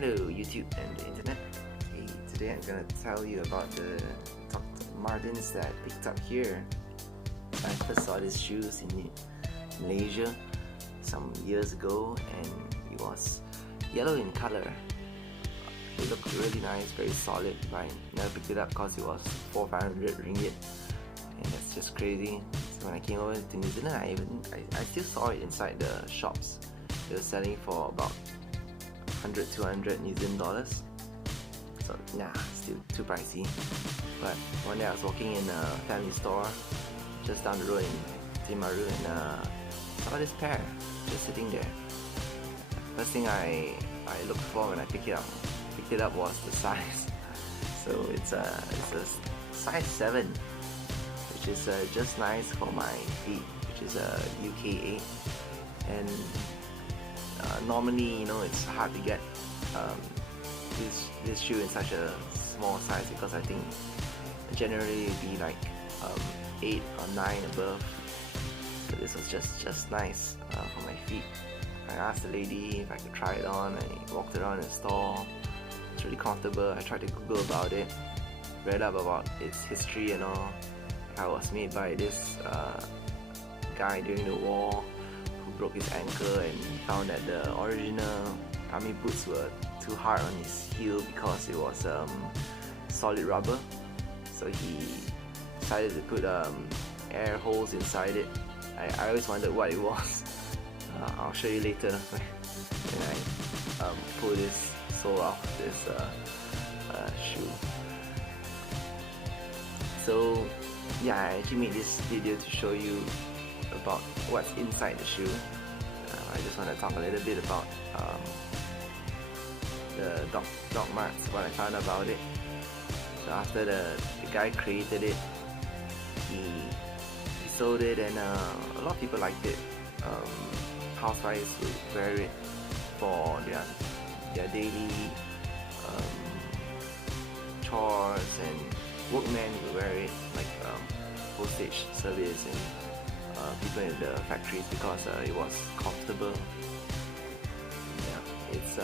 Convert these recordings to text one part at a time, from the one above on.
Hello YouTube and the internet. Okay, today I'm gonna tell you about the DrMartens that I picked up here. I first saw these shoes in Malaysia some years ago, and it was yellow in color. It looked really nice, very solid, but I never picked it up because it was 400-500 ringgit, and that's just crazy. So when I came over to New Zealand, I still saw it inside the shops. They were selling for about 100-200 New Zealand dollars. So nah, still too pricey. But one day I was walking in a family store just down the road in Timaru, and saw this pair just sitting there. First thing I looked for when I picked it up was the size. So it's a size 7, which is just nice for my feet, which is a UK 8. And normally, it's hard to get this shoe in such a small size, because I think generally it'd be like 8 or 9 above. So this was just nice for my feet. I asked the lady if I could try it on. I walked around the store. It's really comfortable. I tried to Google about it, read up about its history and all. How it was made by this guy during the war who broke his ankle, and he found that the original army boots were too hard on his heel because it was solid rubber. So he decided to put air holes inside it. I always wondered what it was. I'll show you later when I pull this sole off this shoe. So yeah, I actually made this video to show you about what's inside the shoe. I just want to talk a little bit about the DrMartens, what I found about it. So after the guy created it, he sold it, and a lot of people liked it. Housewives would wear it for their daily chores, and workmen would wear it like postage service and people in the factories, because it was comfortable. Yeah, it's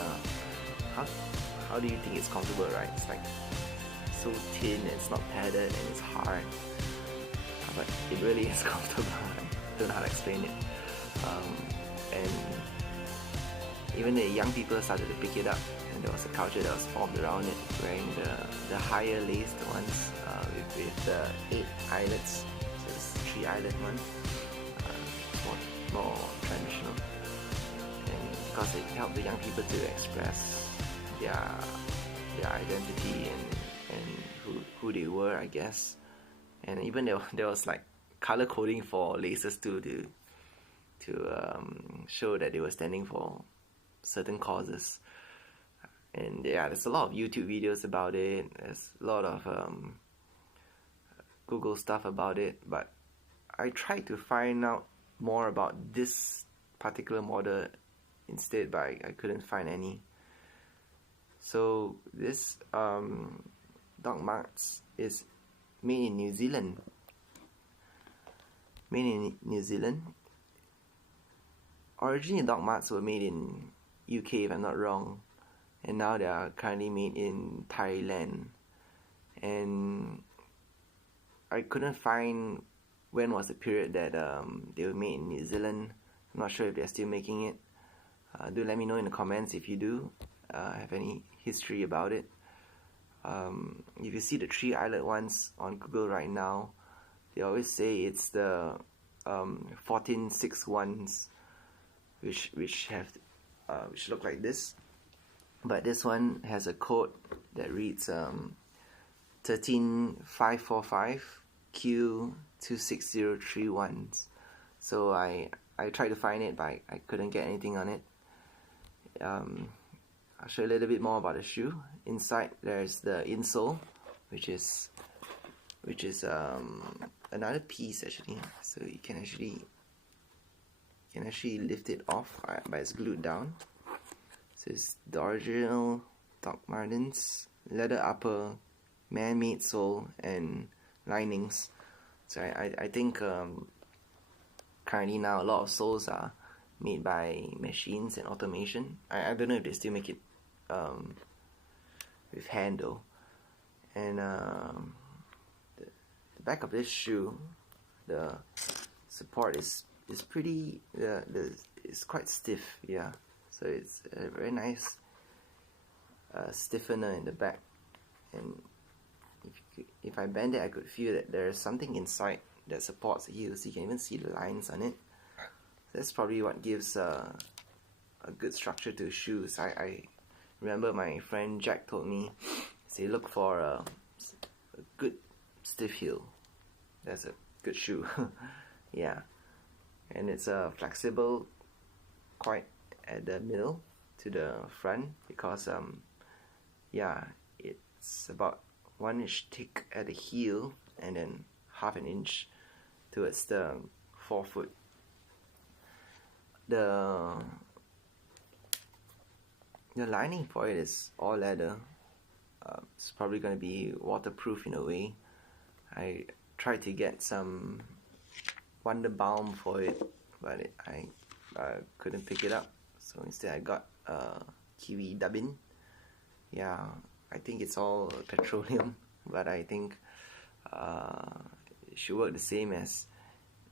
how do you think it's comfortable, right? It's like so thin, and it's not padded, and it's hard, but it really is comfortable. I don't know how to explain it. And even the young people started to pick it up, and there was a culture that was formed around it, wearing the higher laced ones with the 8 eyelets. So this 3 eyelet one, more traditional, and because it helped the young people to express their identity and who they were, I guess. And even there was like color coding for laces too, to show that they were standing for certain causes. And yeah, there's a lot of YouTube videos about it. There's a lot of Google stuff about it, but I tried to find out more about this particular model instead, but I couldn't find any. So this DrMartens is made in New Zealand. Originally, DrMartens were made in UK, if I'm not wrong, and now they are currently made in Thailand. And I couldn't find when was the period that they were made in New Zealand. I'm not sure if they're still making it. Do let me know in the comments if you do have any history about it. If you see the 3 eyelet ones on Google right now, they always say it's the 1461s, which look like this, but this one has a code that reads 13545 Q26031. So I tried to find it, but I couldn't get anything on it. I'll show you a little bit more about the shoe. Inside there's the insole, which is another piece actually. So you can actually lift it off, but it's glued down. So it's the original DrMartens, leather upper, man-made sole, and linings. So I think currently now a lot of soles are made by machines and automation. I don't know if they still make it with handle. And the back of this shoe, the support is pretty, it's quite stiff, yeah. So it's a very nice stiffener in the back, and if I bend it, I could feel that there's something inside that supports the heel, so you can even see the lines on it. That's probably what gives a good structure to shoes. I remember my friend Jack told me, say look for a good stiff heel. That's a good shoe. Yeah, and it's flexible quite at the middle to the front, because yeah, it's about 1 inch thick at the heel and then half an inch towards the forefoot. The lining for it is all leather. It's probably going to be waterproof in a way. I tried to get some Wonder Balm for it, but I couldn't pick it up, so instead I got Kiwi Dubbin. Yeah, I think it's all petroleum, but I think it should work the same as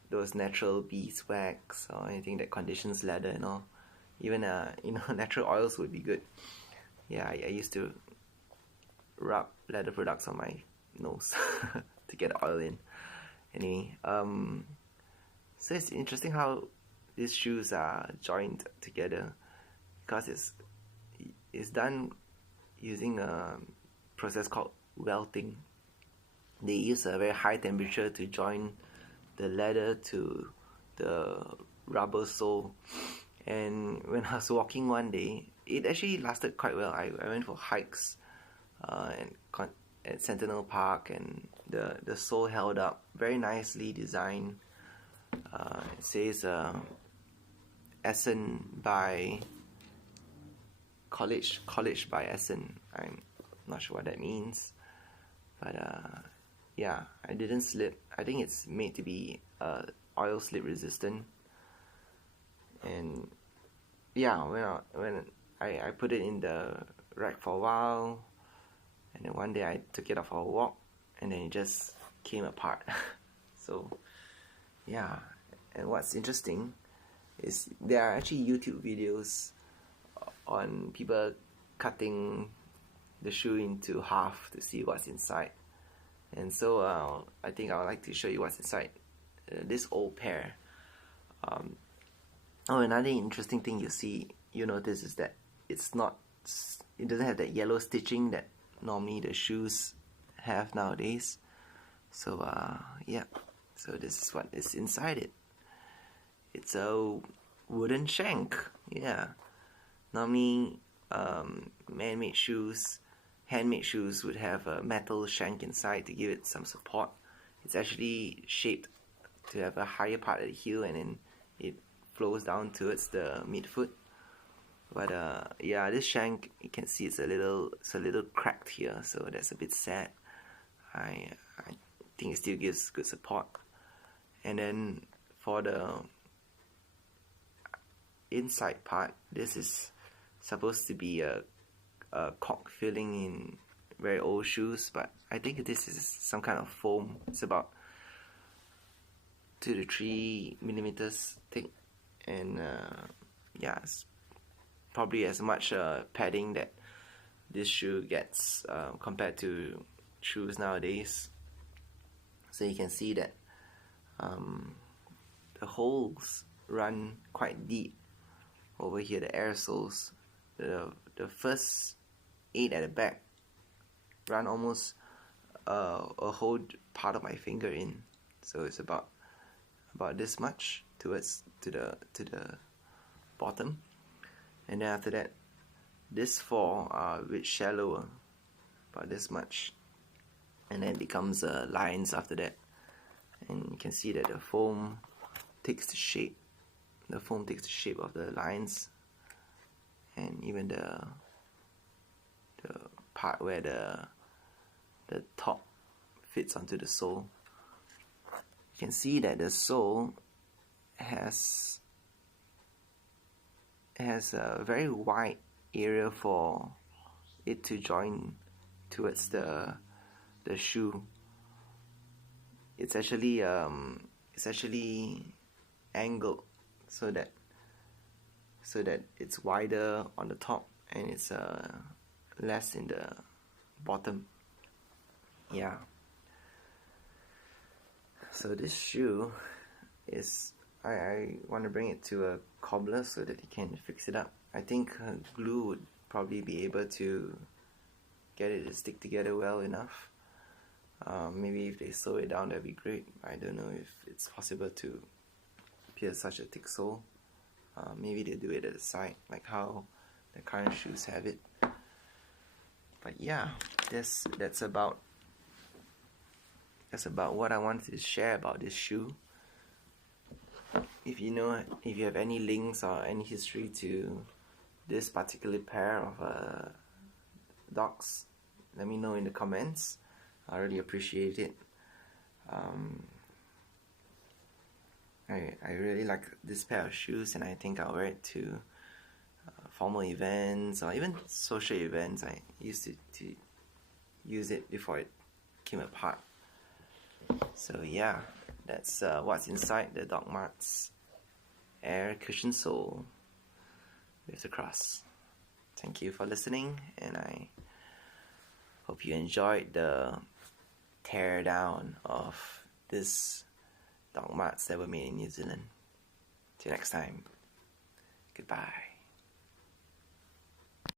those natural beeswax or anything that conditions leather and all. Even natural oils would be good. Yeah, I used to rub leather products on my nose to get oil in. Anyway, so it's interesting how these shoes are joined together, because it's done using a process called welting. They use a very high temperature to join the leather to the rubber sole. And when I was walking one day, it actually lasted quite well. I went for hikes at Sentinel Park, and the sole held up very nicely designed. It says Essen by college by Essen. I'm not sure what that means, but yeah, I didn't slip. I think it's made to be oil slip resistant. And yeah, when I put it in the rack for a while, and then one day I took it out for a walk, and then it just came apart. So yeah, and what's interesting is there are actually YouTube videos on people cutting the shoe into half to see what's inside. And so I think I would like to show you what's inside this old pair. Another interesting thing you notice is that it doesn't have that yellow stitching that normally the shoes have nowadays. So yeah, so this is what is inside it. It's a wooden shank. Yeah, normally man-made shoes, handmade shoes would have a metal shank inside to give it some support. It's actually shaped to have a higher part at the heel, and then it flows down towards the midfoot. But yeah, this shank, you can see it's a little cracked here, so that's a bit sad. I think it still gives good support. And then for the inside part, this is supposed to be a cork filling in very old shoes, but I think this is some kind of foam. It's about 2 to 3 millimeters thick, and yeah, it's probably as much padding that this shoe gets compared to shoes nowadays. So you can see that the holes run quite deep over here, the air soles. The first 8 at the back run almost a whole part of my finger in, so it's about this much to the bottom. And then after that, this 4 are a bit shallower, about this much, and then it becomes lines after that. And you can see that the foam takes the shape. The foam takes the shape of the lines, and even the part where the top fits onto the sole. You can see that the sole has a very wide area for it to join towards the shoe. It's actually angled so that it's wider on the top and it's less in the bottom. Yeah. So this shoe is, I want to bring it to a cobbler so that he can fix it up. I think glue would probably be able to get it to stick together well enough. Maybe if they sew it down, that'd be great. I don't know if it's possible to pierce such a thick sole. Maybe they do it at the side, like how the current shoes have it. But yeah, that's about what I wanted to share about this shoe. If you have any links or any history to this particular pair of dogs, let me know in the comments. I really appreciate it. I really like this pair of shoes, and I think I'll wear it to formal events or even social events. I used to use it before it came apart. So yeah, that's what's inside the DrMartens Air Cushion Sole with the cross. Thank you for listening, and I hope you enjoyed the tear down of this DrMartens that were made in New Zealand. Till next time, goodbye.